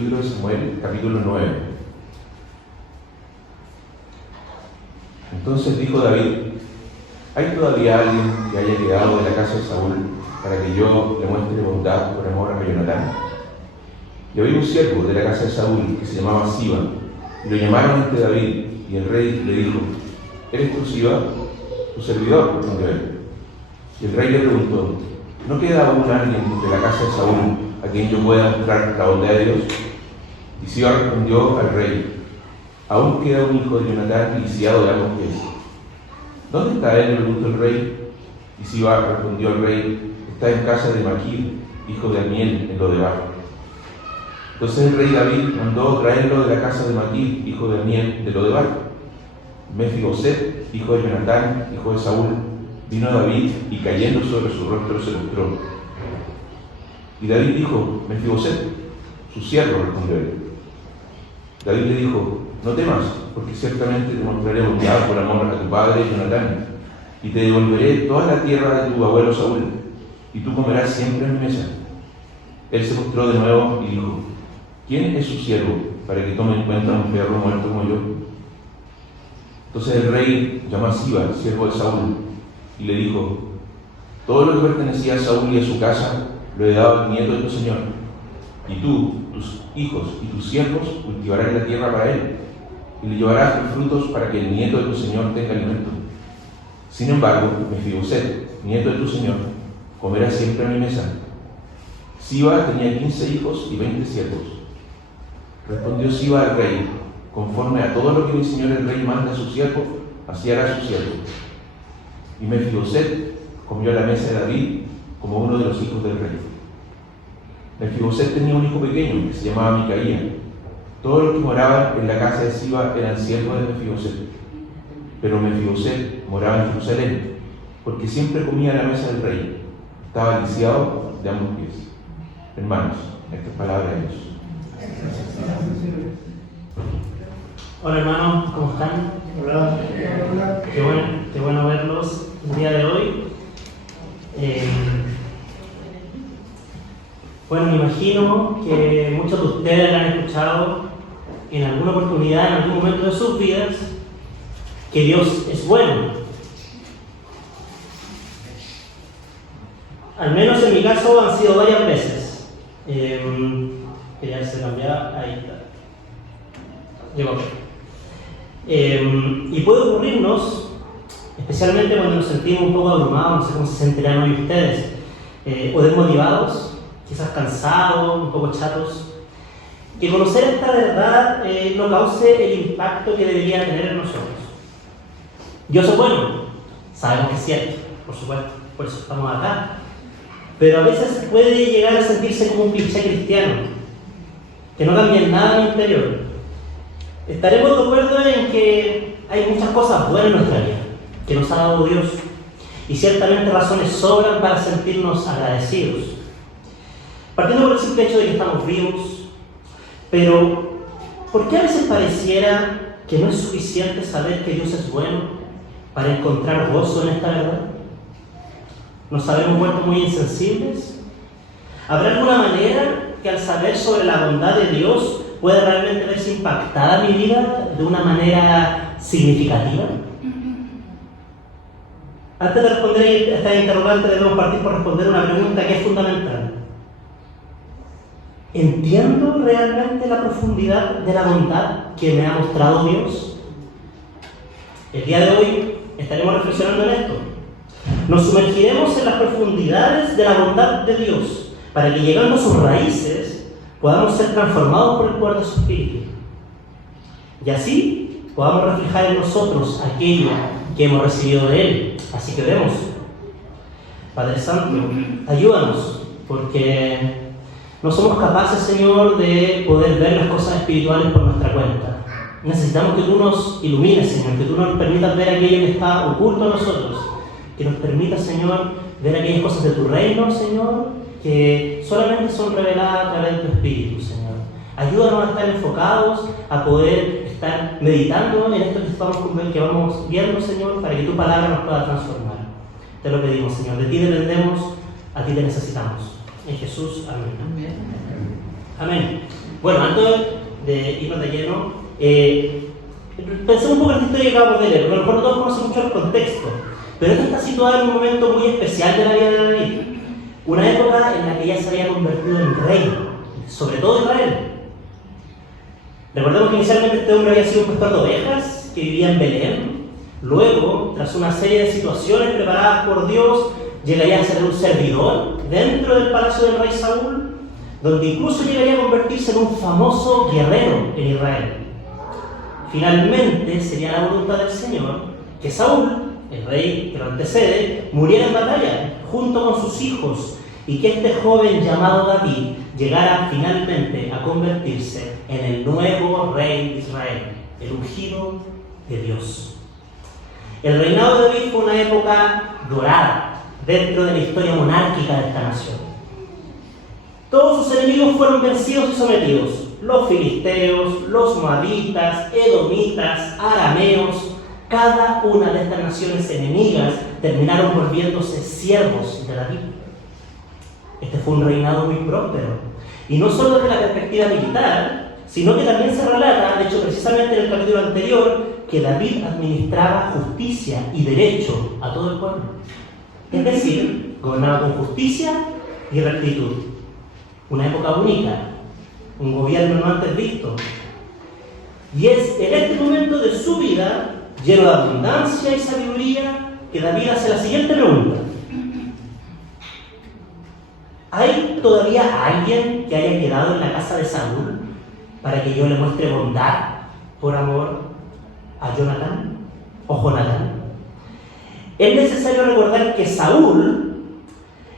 libro de Samuel, capítulo 9. Entonces dijo David: ¿hay todavía alguien que haya quedado de la casa de Saúl para que yo le muestre bondad por amor a Jonatán? Y había un siervo de la casa de Saúl que se llamaba Siba, y lo llamaron ante David, y el rey le dijo: ¿eres tú Siba? Tu servidor, respondió él. Y el rey le preguntó: ¿no queda aún alguien de la casa de Saúl a quien yo pueda mostrar la bondad de Dios? Y Siba respondió al rey: aún queda un hijo de Jonatán, lisiado de ambos pies. ¿Dónde está él?, preguntó el rey. Y Siba respondió al rey: está en casa de Maquir, hijo de Amiel, en Lodebar. Entonces el rey David mandó traerlo de la casa de Maquir, hijo de Amiel, de Lodebar. Mefiboset, hijo de Jonatán, hijo de Saúl, vino a David y cayendo sobre su rostro se postró. Y David dijo: Mefiboset, su siervo, respondió él. David le dijo: no temas, porque ciertamente te mostraré bondad por amor a tu padre Jonatán, y te devolveré toda la tierra de tu abuelo Saúl, y tú comerás siempre en mi mesa. Él se postró de nuevo y dijo: ¿quién es su siervo para que tome en cuenta a un perro muerto como yo? Entonces el rey llamó a Siba, siervo de Saúl, y le dijo: todo lo que pertenecía a Saúl y a su casa lo he dado al nieto de tu señor, y tú, tus hijos y tus siervos cultivarán la tierra para él, y le llevarás los frutos para que el nieto de tu señor tenga alimento. Sin embargo, Mefiboset, nieto de tu señor, comerá siempre a mi mesa. Siba tenía 15 hijos y 20 siervos. Respondió Siba al rey: conforme a todo lo que mi señor el rey manda a su siervo, así hará su siervo. Y Mefiboset comió a la mesa de David como uno de los hijos del rey. Mefiboset tenía un hijo pequeño que se llamaba Micaía. Todos los que moraban en la casa de Siba eran siervos de Mefiboset. Pero Mefiboset moraba en Jerusalén, porque siempre comía a la mesa del rey. Estaba lisiado de ambos pies. Hermanos, esta es palabra de Dios. Hola hermanos, ¿cómo están? Hola. Qué bueno verlos el día de hoy. Bueno, me imagino que muchos de ustedes han escuchado en alguna oportunidad, en algún momento de sus vidas, que Dios es bueno. Al menos en mi caso han sido varias veces. Que ya se cambiaba, ahí está. Llegó. Y puede ocurrirnos, especialmente cuando nos sentimos un poco abrumados, no sé cómo se sentirán hoy ustedes, o desmotivados, quizás cansados, un poco chatos, que conocer esta verdad no cause el impacto que debería tener en nosotros. Dios es bueno, sabemos que es cierto, por supuesto, por eso estamos acá, pero a veces puede llegar a sentirse como un cliché cristiano, que no cambia en nada en el interior. Estaremos de acuerdo en que hay muchas cosas buenas en nuestra vida, que nos ha dado Dios, y ciertamente razones sobran para sentirnos agradecidos. Partiendo por el simple hecho de que estamos vivos, pero ¿por qué a veces pareciera que no es suficiente saber que Dios es bueno para encontrar gozo en esta verdad? ¿Nos habemos vuelto muy insensibles? ¿Habrá alguna manera que al saber sobre la bondad de Dios pueda realmente verse impactada mi vida de una manera significativa? Antes de responder a esta interrogante debemos partir por responder una pregunta que es fundamental. ¿Entiendo realmente la profundidad de la bondad que me ha mostrado Dios? El día de hoy estaremos reflexionando en esto. Nos sumergiremos en las profundidades de la bondad de Dios para que, llegando a sus raíces, podamos ser transformados por el poder de su Espíritu. Y así podamos reflejar en nosotros aquello que hemos recibido de Él. Así que oremos. Padre Santo, ayúdanos, porque no somos capaces, Señor, de poder ver las cosas espirituales por nuestra cuenta. Necesitamos que tú nos ilumines, Señor, que tú nos permitas ver aquello que está oculto a nosotros, que nos permitas, Señor, ver aquellas cosas de tu reino, Señor, que solamente son reveladas a través de tu Espíritu, Señor. Ayúdanos a estar enfocados, a poder estar meditando en esto que vamos viendo, Señor, para que tu palabra nos pueda transformar. Te lo pedimos, Señor. De ti dependemos, a ti te necesitamos. En Jesús, amén. Amén. Bueno, antes de irnos de lleno, pensemos un poco en esta historia que acabamos de leer, porque a lo mejor no todos conocen mucho el contexto, pero esta está situada en un momento muy especial de la vida de David, una época en la que ya se había convertido en rey, sobre todo Israel. Recordemos que inicialmente este hombre había sido un pastor de ovejas que vivía en Belén. Luego, tras una serie de situaciones preparadas por Dios, llegaría a ser un servidor dentro del palacio del rey Saúl, donde incluso llegaría a convertirse en un famoso guerrero en Israel. Finalmente, sería la voluntad del Señor que Saúl, el rey que lo antecede, muriera en batalla junto con sus hijos y que este joven llamado David llegara finalmente a convertirse en el nuevo rey de Israel, el ungido de Dios. El reinado de David fue una época dorada dentro de la historia monárquica de esta nación. Todos sus enemigos fueron vencidos y sometidos: los filisteos, los moabitas, edomitas, arameos. Cada una de estas naciones enemigas terminaron volviéndose siervos de David. Este fue un reinado muy próspero, y no solo desde la perspectiva militar, sino que también se relata, de hecho precisamente en el capítulo anterior, que David administraba justicia y derecho a todo el pueblo. Es decir, gobernaba con justicia y rectitud. Una época única, un gobierno no antes visto. Y es en este momento de su vida, lleno de abundancia y sabiduría, que David hace la siguiente pregunta: ¿hay todavía alguien que haya quedado en la casa de Saúl para que yo le muestre bondad por amor a Jonatán o Jonatán? Es necesario recordar que Saúl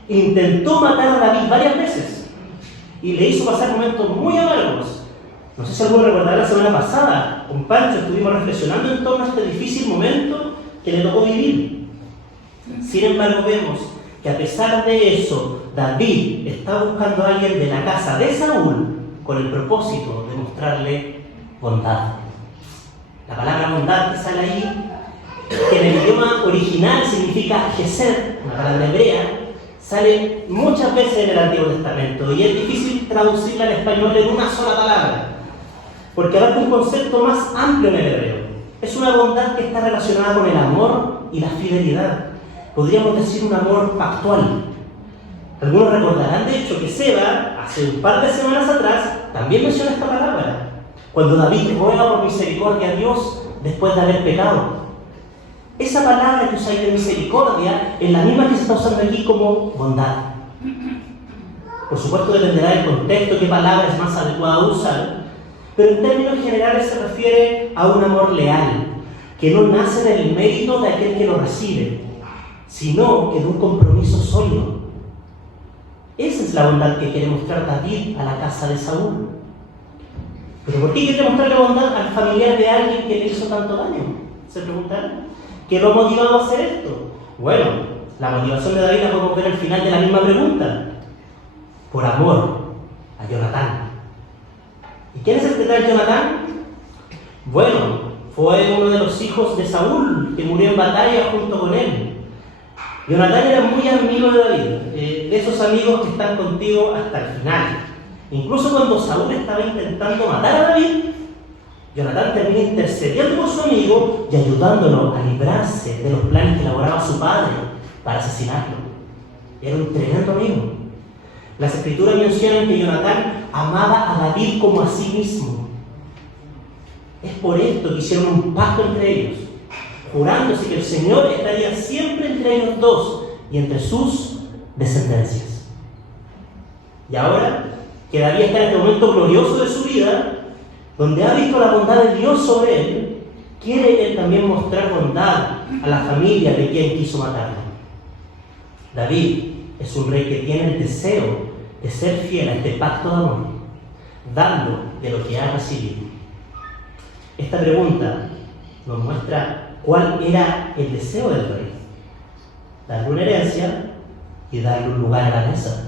intentó matar a David varias veces y le hizo pasar momentos muy amargos. No sé si alguno recordará la semana pasada, con Pancho estuvimos reflexionando en torno a este difícil momento que le tocó vivir. Sin embargo, vemos que a pesar de eso, David está buscando a alguien de la casa de Saúl con el propósito de mostrarle bondad. La palabra bondad que sale ahí, que en el idioma original significa gesed, una palabra hebrea, sale muchas veces en el Antiguo Testamento y es difícil traducirla al español en una sola palabra, porque abarca un concepto más amplio en el hebreo. Es una bondad que está relacionada con el amor y la fidelidad. Podríamos decir un amor pactual. Algunos recordarán, de hecho, que Seba, hace un par de semanas atrás, también menciona esta palabra, cuando David ruega por misericordia a Dios después de haber pecado. Esa palabra que usáis de misericordia es la misma que se está usando aquí como bondad. Por supuesto dependerá del contexto, qué palabra es más adecuada usar, pero en términos generales se refiere a un amor leal, que no nace del mérito de aquel que lo recibe, sino que de un compromiso sólido. Esa es la bondad que quiere mostrar David a la casa de Saúl. ¿Pero por qué quiere mostrarle bondad al familiar de alguien que le hizo tanto daño? Se preguntarán. ¿Qué lo ha motivado a hacer esto? Bueno, la motivación de David la podemos ver al final de la misma pregunta. Por amor a Jonatán. ¿Y quién es este tal Jonatán? Bueno, fue uno de los hijos de Saúl que murió en batalla junto con él. Jonatán era muy amigo de David, de esos amigos que están contigo hasta el final. Incluso cuando Saúl estaba intentando matar a David, Jonatán termina intercediendo por su amigo y ayudándolo a librarse de los planes que elaboraba su padre para asesinarlo. Era un tremendo amigo. Las escrituras mencionan que Jonatán amaba a David como a sí mismo. Es por esto que hicieron un pacto entre ellos, jurándose que el Señor estaría siempre entre ellos dos y entre sus descendencias. Y ahora que David está en este momento glorioso de su vida, donde ha visto la bondad de Dios sobre él, quiere él también mostrar bondad a la familia de quien quiso matarlo. David es un rey que tiene el deseo de ser fiel a este pacto de amor, dando de lo que ha recibido. Esta pregunta nos muestra cuál era el deseo del rey: darle una herencia y darle un lugar a la mesa.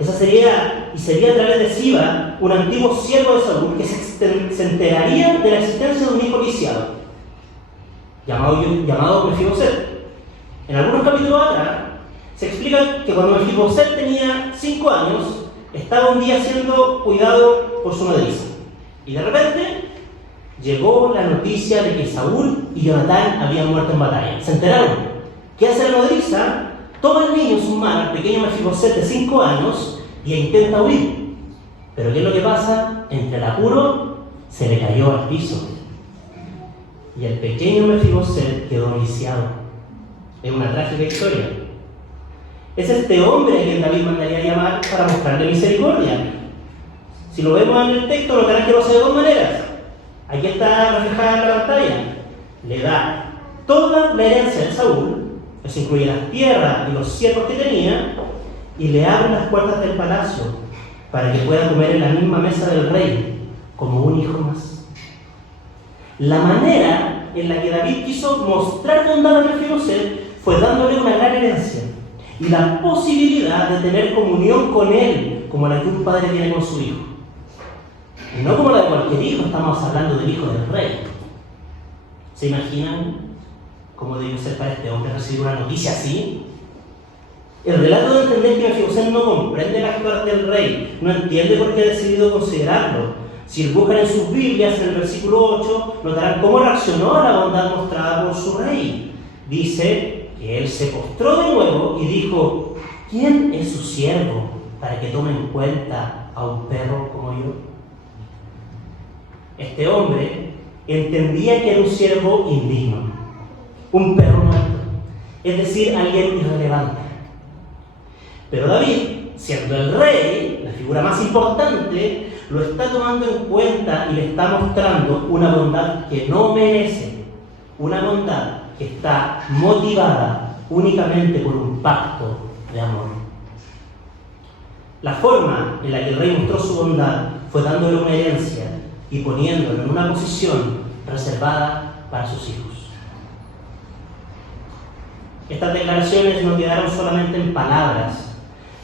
Esa sería a través de Siba, un antiguo siervo de Saúl, que se enteraría de la existencia de un hijo lisiado, llamado Mefiboset. En algunos capítulos atrás se explica que cuando Mefiboset tenía 5 años, estaba un día siendo cuidado por su nodriza. Y de repente llegó la noticia de que Saúl y Jonatán habían muerto en batalla. Se enteraron. ¿Qué hace la nodriza? Toma al niño en sus manos, el pequeño Mefiboset de 5 años, y intenta huir. Pero ¿qué es lo que pasa? Entre el apuro se le cayó al piso. Y el pequeño Mefiboset quedó lisiado. Es una trágica historia. Es este hombre a quien David mandaría llamar para mostrarle misericordia. Si lo vemos en el texto, notarán que lo hace de dos maneras. Aquí está reflejada en la pantalla. Le da toda la herencia de Saúl, eso incluye las tierras y los siervos que tenía, y le abre las puertas del palacio para que pueda comer en la misma mesa del rey, como un hijo más. La manera en la que David quiso mostrar bondad a Mefiboset fue dándole una gran herencia y la posibilidad de tener comunión con él, como la que un padre tiene con su hijo. Y no como la de cualquier hijo, estamos hablando del hijo del rey. ¿Se imaginan cómo debió ser para este hombre recibir una noticia así? El relato de entender que Mefiboset no comprende el actuar del rey, no entiende por qué ha decidido considerarlo. Si buscan en sus Biblias, en el versículo 8, notarán cómo reaccionó a la bondad mostrada por su rey. Dice que él se postró de nuevo y dijo: ¿quién es su siervo para que tome en cuenta a un perro como yo? Este hombre entendía que era un siervo indigno, un perro muerto, es decir, alguien irrelevante. Pero David, siendo el rey, la figura más importante, lo está tomando en cuenta y le está mostrando una bondad que no merece, una bondad que está motivada únicamente por un pacto de amor. La forma en la que el rey mostró su bondad fue dándole una herencia y poniéndolo en una posición reservada para sus hijos. Estas declaraciones no quedaron solamente en palabras.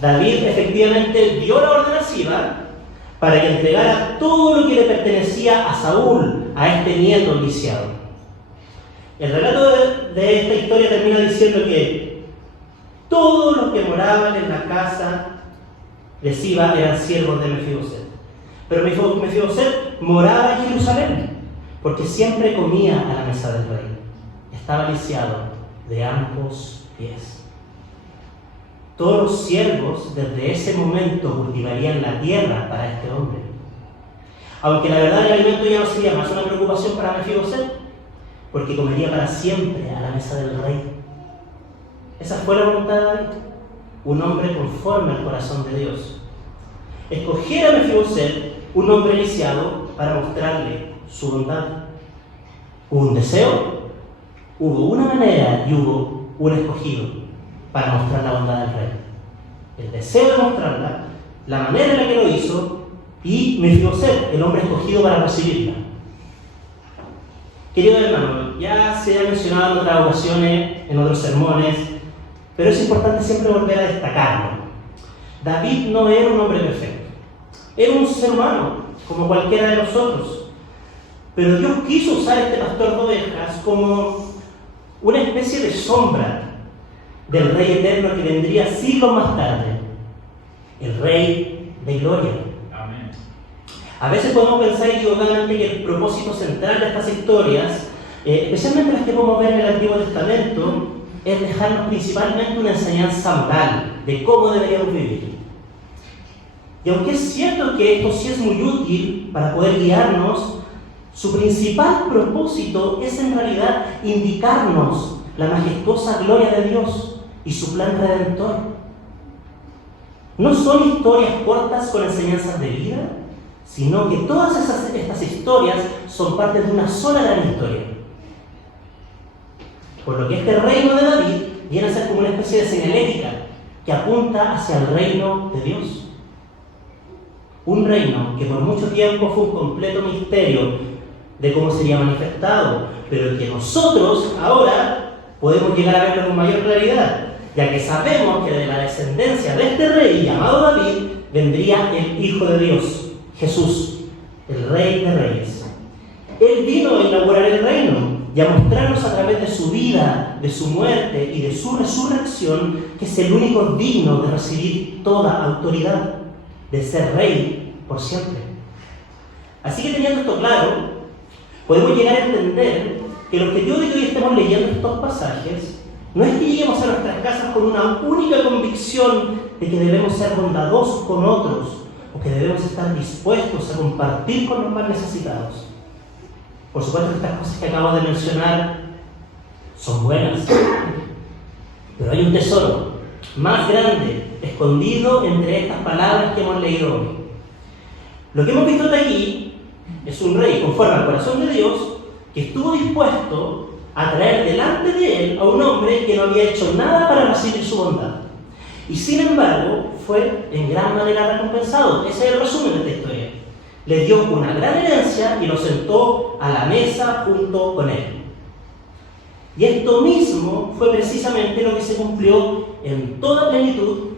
David efectivamente dio la orden a Siba para que entregara todo lo que le pertenecía a Saúl, a este nieto lisiado. El relato de esta historia termina diciendo que todos los que moraban en la casa de Siba eran siervos de Mefiboset. Pero Mefiboset moraba en Jerusalén, porque siempre comía a la mesa del rey. Estaba lisiado de ambos pies. Todos los siervos desde ese momento cultivarían la tierra para este hombre. Aunque la verdad el alimento ya no sería más una preocupación para Mefiboset, porque comería para siempre a la mesa del rey. Esa fue la voluntad de David, un hombre conforme al corazón de Dios. Escoger a Mefiboset, un hombre lisiado, para mostrarle su bondad. Hubo un deseo, hubo una manera y hubo un escogido para mostrar la bondad del rey. El deseo de mostrarla, la manera en la que lo hizo, y Mefiboset, el hombre escogido para recibirla. Querido hermano, ya se ha mencionado en otras ocasiones, en otros sermones, pero es importante siempre volver a destacarlo. David no era un hombre perfecto, era un ser humano, como cualquiera de nosotros. Pero Dios quiso usar a este pastor de ovejas como una especie de sombra del Rey eterno que vendría siglos más tarde, el Rey de gloria. Amén. A veces podemos pensar equivocadamente que el propósito central de estas historias, especialmente las que podemos ver en el Antiguo Testamento, es dejarnos principalmente una enseñanza moral de cómo deberíamos vivir. Y aunque es cierto que esto sí es muy útil para poder guiarnos, su principal propósito es en realidad indicarnos la majestuosa gloria de Dios y su plan redentor. No son historias cortas con enseñanzas de vida, sino que todas estas historias son parte de una sola gran historia. Por lo que este reino de David viene a ser como una especie de señalética que apunta hacia el reino de Dios. Un reino que por mucho tiempo fue un completo misterio de cómo sería manifestado, pero que nosotros ahora podemos llegar a verlo con mayor claridad, ya que sabemos que de la descendencia de este rey llamado David vendría el Hijo de Dios, Jesús, el Rey de Reyes. Él vino a inaugurar el reino y a mostrarnos a través de su vida, de su muerte y de su resurrección que es el único digno de recibir toda autoridad. de ser rey por siempre. Así que teniendo esto claro, podemos llegar a entender que el objetivo de que hoy estemos leyendo estos pasajes no es que lleguemos a nuestras casas con una única convicción de que debemos ser bondadosos con otros o que debemos estar dispuestos a compartir con los más necesitados. Por supuesto que estas cosas que acabo de mencionar son buenas, pero hay un tesoro más grande escondido entre estas palabras que hemos leído hoy. Lo que hemos visto hasta aquí es un rey conforme al corazón de Dios que estuvo dispuesto a traer delante de él a un hombre que no había hecho nada para recibir su bondad. Y sin embargo, fue en gran manera recompensado. Ese es el resumen de esta historia. Le dio una gran herencia y lo sentó a la mesa junto con él. Y esto mismo fue precisamente lo que se cumplió en toda plenitud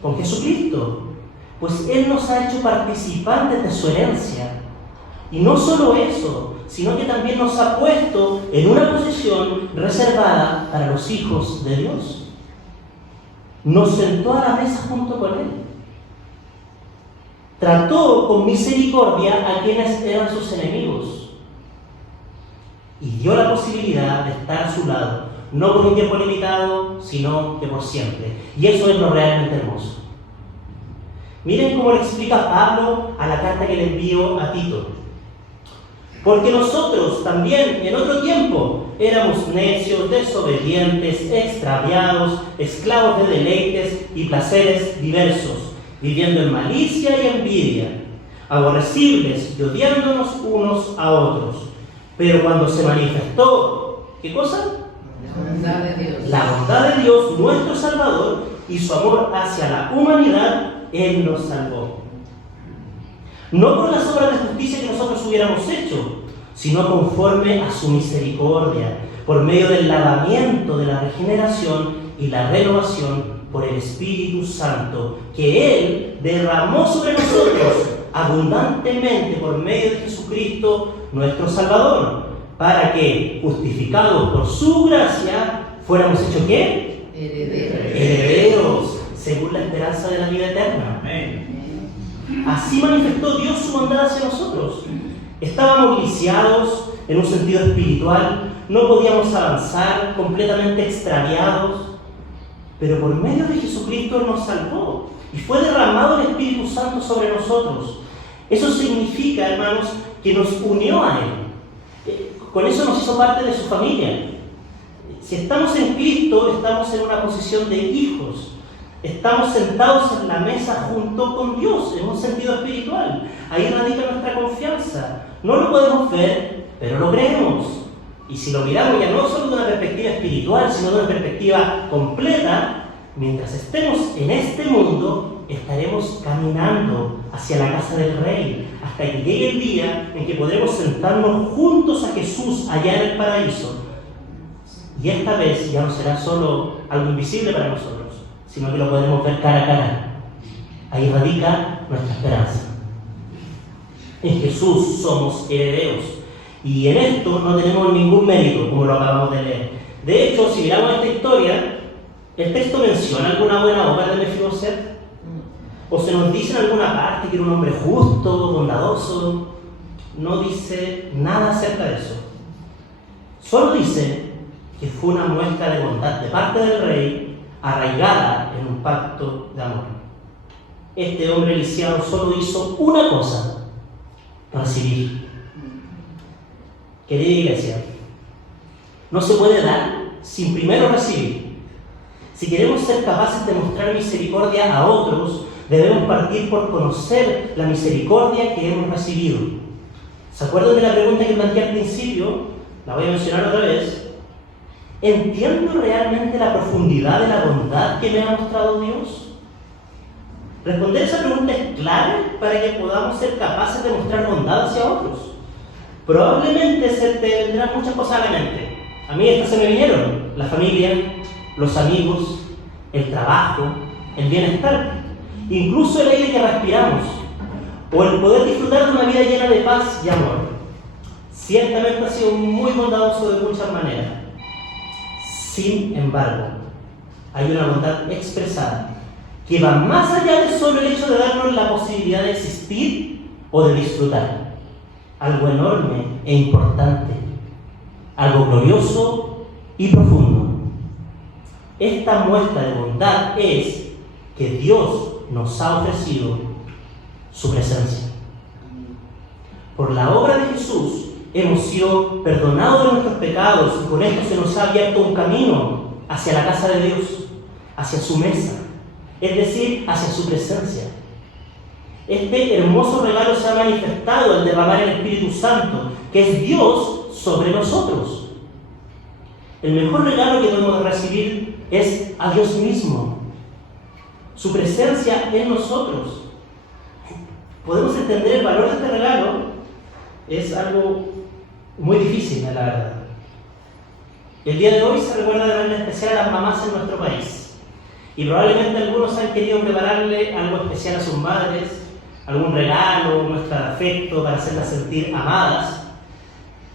con Jesucristo, pues Él nos ha hecho participantes de su herencia. Y no solo eso, sino que también nos ha puesto en una posición reservada para los hijos de Dios. Nos sentó a la mesa junto con Él. Trató con misericordia a quienes eran sus enemigos. Y dio la posibilidad de estar a su lado, no por un tiempo limitado, sino que por siempre. Y eso es lo realmente hermoso. Miren cómo le explica Pablo a la carta que le envió a Tito. Porque nosotros también en otro tiempo éramos necios, desobedientes, extraviados, esclavos de deleites y placeres diversos, viviendo en malicia y envidia, aborrecibles y odiándonos unos a otros. Pero cuando se manifestó, ¿qué cosa? La bondad de Dios. La bondad de Dios, nuestro Salvador, y su amor hacia la humanidad, Él nos salvó. No por las obras de justicia que nosotros hubiéramos hecho, sino conforme a su misericordia, por medio del lavamiento de la regeneración y la renovación por el Espíritu Santo, que Él derramó sobre nosotros abundantemente por medio de Jesucristo, nuestro Salvador, para que, justificados por su gracia, fuéramos hechos ¿qué? Herederos, según la esperanza de la vida eterna. Así manifestó Dios su bondad hacia nosotros. Estábamos lisiados en un sentido espiritual, no podíamos avanzar, completamente extraviados, pero por medio de Jesucristo nos salvó y fue derramado el Espíritu Santo sobre nosotros. Eso significa, hermanos, que nos unió a Él. Con eso nos hizo parte de su familia. Si estamos en Cristo, estamos en una posición de hijos. Estamos sentados en la mesa junto con Dios, en un sentido espiritual. Ahí radica nuestra confianza. No lo podemos ver, pero lo creemos. Y si lo miramos ya no solo de una perspectiva espiritual, sino de una perspectiva completa, mientras estemos en este mundo, estaremos caminando hacia la casa del Rey, hasta que llegue el día en que podremos sentarnos juntos a Jesús allá en el paraíso. Y esta vez ya no será solo algo invisible para nosotros, sino que lo podremos ver cara a cara. Ahí radica nuestra esperanza. En Jesús somos herederos. Y en esto no tenemos ningún mérito, como lo acabamos de leer. De hecho, si miramos esta historia, ¿el texto menciona alguna buena obra de Mefiboset? ¿O se nos dice en alguna parte que era un hombre justo, bondadoso? No dice nada acerca de eso. Solo dice que fue una muestra de bondad de parte del rey, arraigada en un pacto de amor. Este hombre lisiado solo hizo una cosa: recibir. Querida iglesia, no se puede dar sin primero recibir. Si queremos ser capaces de mostrar misericordia a otros, debemos partir por conocer la misericordia que hemos recibido. ¿Se acuerdan de la pregunta que planteé al principio? La voy a mencionar otra vez. ¿Entiendo realmente la profundidad de la bondad que me ha mostrado Dios? Responder esa pregunta es clave para que podamos ser capaces de mostrar bondad hacia otros. Probablemente se te vendrán muchas cosas a la mente. A mí estas se me vinieron: la familia, los amigos, el trabajo, el bienestar, incluso el aire que respiramos, o el poder disfrutar de una vida llena de paz y amor. Ciertamente ha sido muy bondadoso de muchas maneras. Sin embargo, hay una bondad expresada que va más allá de solo el hecho de darnos la posibilidad de existir o de disfrutar. Algo enorme e importante, algo glorioso y profundo. Esta muestra de bondad es que Dios nos ha ofrecido su presencia. Por la obra de Jesús hemos sido perdonados de nuestros pecados y con esto se nos ha abierto un camino hacia la casa de Dios, hacia su mesa, es decir, hacia su presencia. Este hermoso regalo se ha manifestado al derramar el Espíritu Santo, que es Dios sobre nosotros. El mejor regalo que podemos recibir es a Dios mismo, su presencia en nosotros. Podemos entender el valor de este regalo, es algo muy difícil, la verdad. El día de hoy se recuerda de manera especial a las mamás en nuestro país. Y probablemente algunos han querido prepararle algo especial a sus madres, algún regalo, muestra de afecto para hacerlas sentir amadas.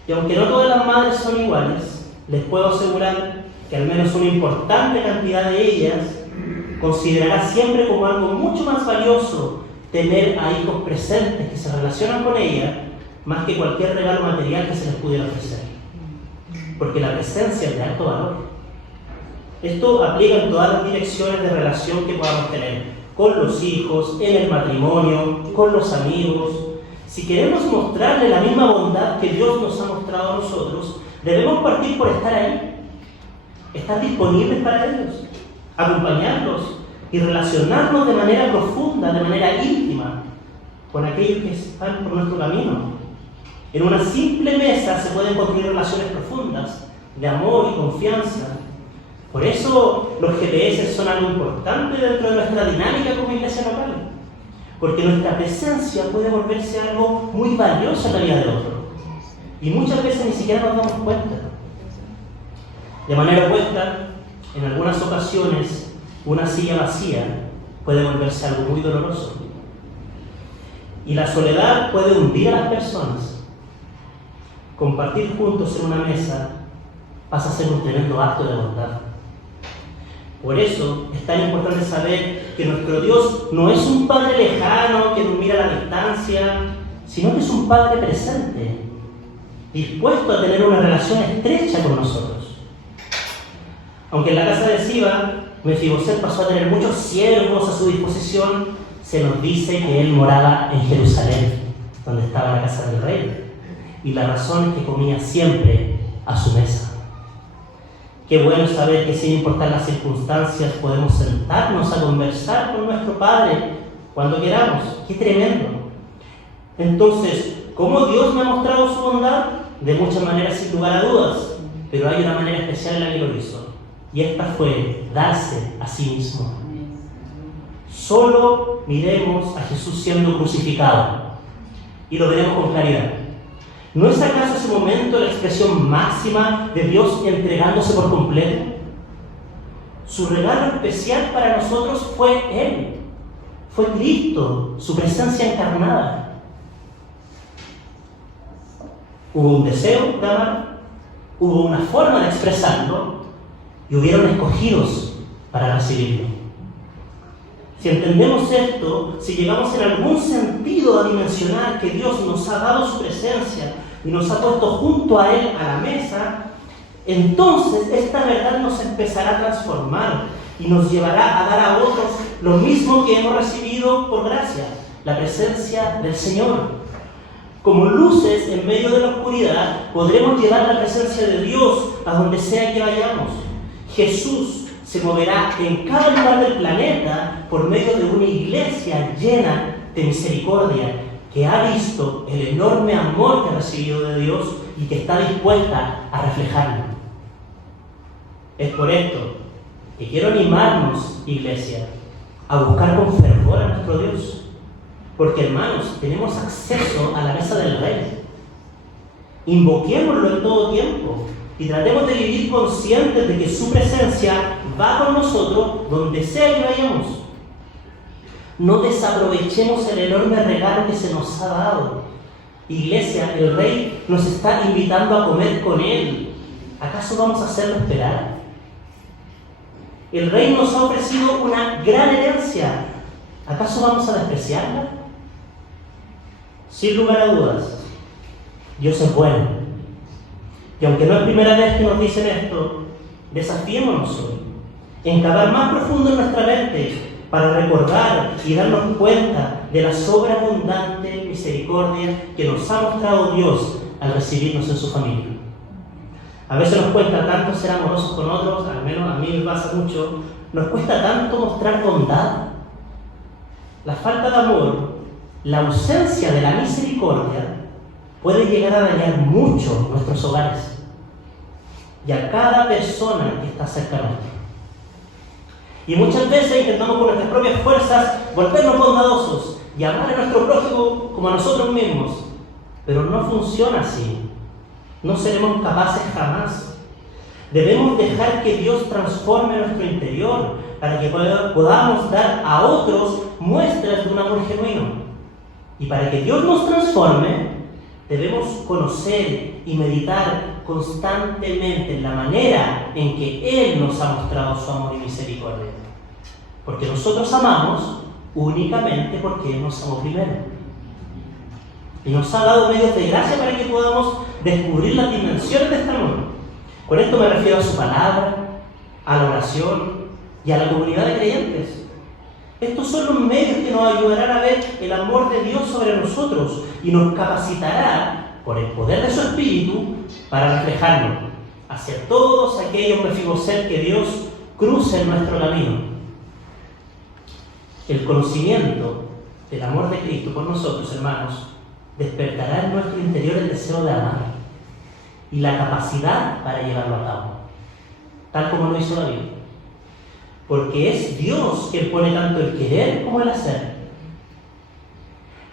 Y aunque no todas las madres son iguales, les puedo asegurar que al menos una importante cantidad de ellas considerará siempre como algo mucho más valioso tener a hijos presentes que se relacionan con ella, más que cualquier regalo material que se les pudiera ofrecer. Porque la presencia es de alto valor. Esto aplica en todas las direcciones de relación que podamos tener, con los hijos, en el matrimonio, con los amigos. Si queremos mostrarle la misma bondad que Dios nos ha mostrado a nosotros, debemos partir por estar ahí, estar disponibles para ellos, acompañarlos y relacionarnos de manera profunda, de manera íntima, con aquellos que están por nuestro camino. En una simple mesa se pueden construir relaciones profundas, de amor y confianza. Por eso los GPS son algo importante dentro de nuestra dinámica como iglesia local, porque nuestra presencia puede volverse algo muy valioso en la vida de otro, y muchas veces ni siquiera nos damos cuenta. De manera opuesta, en algunas ocasiones, una silla vacía puede volverse algo muy doloroso, y la soledad puede hundir a las personas. Compartir juntos en una mesa pasa a ser un tremendo acto de bondad. Por eso es tan importante saber que nuestro Dios no es un Padre lejano que nos mira a la distancia, sino que es un Padre presente, dispuesto a tener una relación estrecha con nosotros. Aunque en la casa de Siba, Mefiboset pasó a tener muchos siervos a su disposición, se nos dice que él moraba en Jerusalén, donde estaba la casa del rey. Y la razón es que comía siempre a su mesa. Qué bueno saber que sin importar las circunstancias podemos sentarnos a conversar con nuestro Padre cuando queramos. ¡Qué tremendo! Entonces, ¿cómo Dios me ha mostrado su bondad? De muchas maneras, sin lugar a dudas, pero hay una manera especial en la que lo hizo. Y esta fue darse a sí mismo. Solo miremos a Jesús siendo crucificado y lo veremos con claridad. ¿No es acaso ese momento la expresión máxima de Dios entregándose por completo? Su regalo especial para nosotros fue Él, fue Cristo, su presencia encarnada. Hubo un deseo de amar, hubo una forma de expresarlo y hubieron escogidos para recibirlo. Si entendemos esto, si llegamos en algún sentido a dimensionar que Dios nos ha dado su presencia y nos ha puesto junto a Él a la mesa, entonces esta verdad nos empezará a transformar y nos llevará a dar a otros lo mismo que hemos recibido por gracia, la presencia del Señor. Como luces en medio de la oscuridad, podremos llevar la presencia de Dios a donde sea que vayamos. Jesús se moverá en cada lugar del planeta por medio de una iglesia llena de misericordia, que ha visto el enorme amor que ha recibido de Dios y que está dispuesta a reflejarlo. Es por esto que quiero animarnos, iglesia, a buscar con fervor a nuestro Dios, porque, hermanos, tenemos acceso a la mesa del Rey. Invoquémoslo en todo tiempo y tratemos de vivir conscientes de que su presencia va con nosotros donde sea que vayamos. No desaprovechemos el enorme regalo que se nos ha dado. Iglesia, el Rey nos está invitando a comer con Él. ¿Acaso vamos a hacerlo esperar? El Rey nos ha ofrecido una gran herencia. ¿Acaso vamos a despreciarla? Sin lugar a dudas, Dios es bueno. Y aunque no es primera vez que nos dicen esto, desafiémonos hoy en cavar más profundo en nuestra mente para recordar y darnos cuenta de la sobreabundante misericordia que nos ha mostrado Dios al recibirnos en su familia. A veces nos cuesta tanto ser amorosos con otros, al menos a mí me pasa mucho, nos cuesta tanto mostrar bondad. La falta de amor, la ausencia de la misericordia puede llegar a dañar mucho nuestros hogares y a cada persona que está cerca nuestro. Y muchas veces intentamos con nuestras propias fuerzas volvernos bondadosos y amar a nuestro prójimo como a nosotros mismos, pero no funciona así. No seremos capaces jamás. Debemos dejar que Dios transforme nuestro interior para que podamos dar a otros muestras de un amor genuino. Y para que Dios nos transforme, debemos conocer y meditar constantemente en la manera en que Él nos ha mostrado su amor y misericordia. Porque nosotros amamos únicamente porque Él nos amó primero. Y nos ha dado medios de gracia para que podamos descubrir las dimensiones de este amor. Con esto me refiero a su palabra, a la oración y a la comunidad de creyentes. Estos son los medios que nos ayudarán a ver el amor de Dios sobre nosotros y nos capacitará, por el poder de su Espíritu, para reflejarlo hacia todos aquellos Mefiboset que Dios cruce en nuestro camino. El conocimiento del amor de Cristo por nosotros, hermanos, despertará en nuestro interior el deseo de amar y la capacidad para llevarlo a cabo, tal como lo hizo David. Porque es Dios quien pone tanto el querer como el hacer.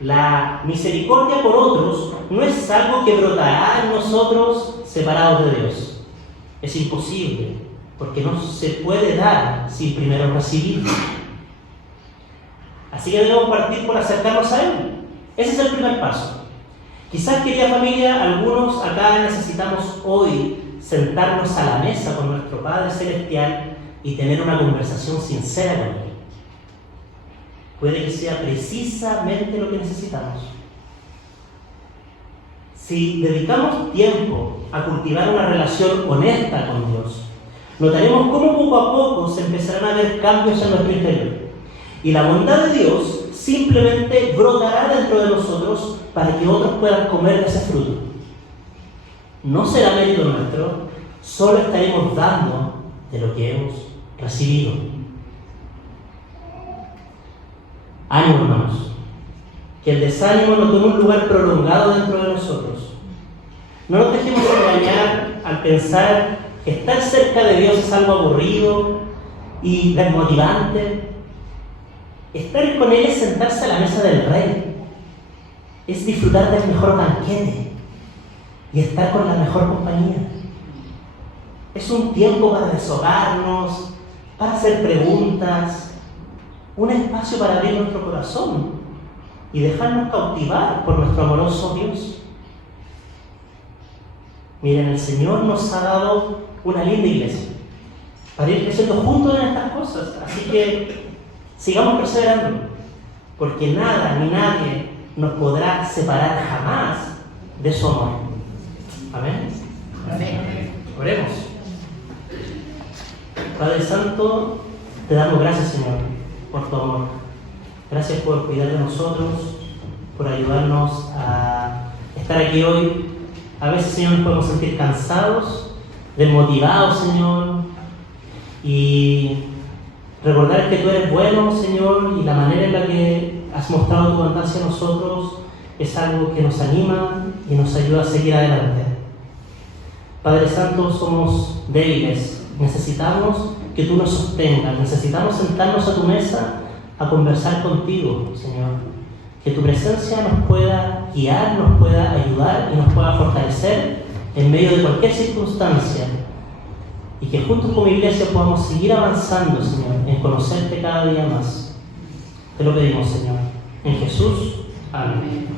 La misericordia por otros no es algo que brotará en nosotros separados de Dios. Es imposible, porque no se puede dar sin primero recibir. Así que debemos partir por acercarnos a Él. Ese es el primer paso. Quizás, querida familia, algunos acá necesitamos hoy sentarnos a la mesa con nuestro Padre Celestial y tener una conversación sincera con Él. Puede que sea precisamente lo que necesitamos. Si dedicamos tiempo a cultivar una relación honesta con Dios, notaremos cómo poco a poco se empezarán a ver cambios en nuestro interior. Y la bondad de Dios simplemente brotará dentro de nosotros para que otros puedan comer de ese fruto. No será mérito nuestro, solo estaremos dando de lo que hemos recibido. Ánimo, hermanos, que el desánimo no tome un lugar prolongado dentro de nosotros. No nos dejemos engañar al pensar que estar cerca de Dios es algo aburrido y desmotivante. Estar con Él es sentarse a la mesa del Rey, es disfrutar del mejor banquete y estar con la mejor compañía. Es un tiempo para deshogarnos, para hacer preguntas, un espacio para abrir nuestro corazón y dejarnos cautivar por nuestro amoroso Dios. Miren, el Señor nos ha dado una linda iglesia para ir creciendo juntos en estas cosas, así que sigamos perseverando, porque nada ni nadie nos podrá separar jamás de su amor. Amén. Amén. Oremos. Padre Santo, te damos gracias, Señor, por tu amor. Gracias por cuidar de nosotros, por ayudarnos a estar aquí hoy. A veces, Señor, nos podemos sentir cansados, desmotivados, Señor, y recordar que tú eres bueno, Señor, y la manera en la que has mostrado tu bondad hacia nosotros es algo que nos anima y nos ayuda a seguir adelante. Padre Santo, somos débiles, necesitamos que tú nos sostengas, necesitamos sentarnos a tu mesa a conversar contigo, Señor. Que tu presencia nos pueda guiar, nos pueda ayudar y nos pueda fortalecer en medio de cualquier circunstancia. Y que juntos como iglesia podamos seguir avanzando, Señor, en conocerte cada día más. Te lo pedimos, Señor. En Jesús. Amén.